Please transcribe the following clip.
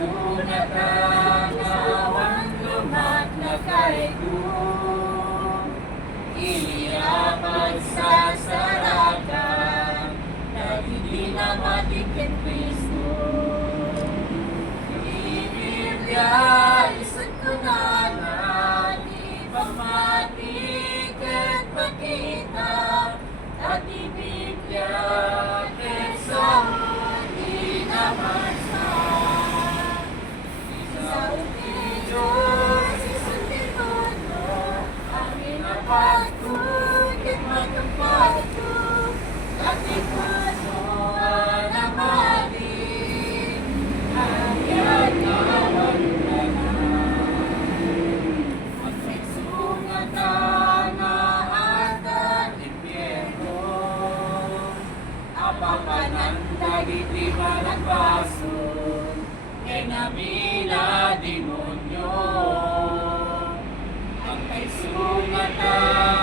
sunatan awan lumat na kaigum. Iya pagsasarakan na hindi na matikin Kristo. Biblia, isod ko na di pamatikit makita. At Biblia, kesa di naman sa Diyos, isundin mo na ang inapagkukit magkapagko. At ikot mo ang maling hayag na wagdanan. At nagsungatan na atan impyerno. Apapananda iti malagpason kay nabila demonyo. Ang kay sungatan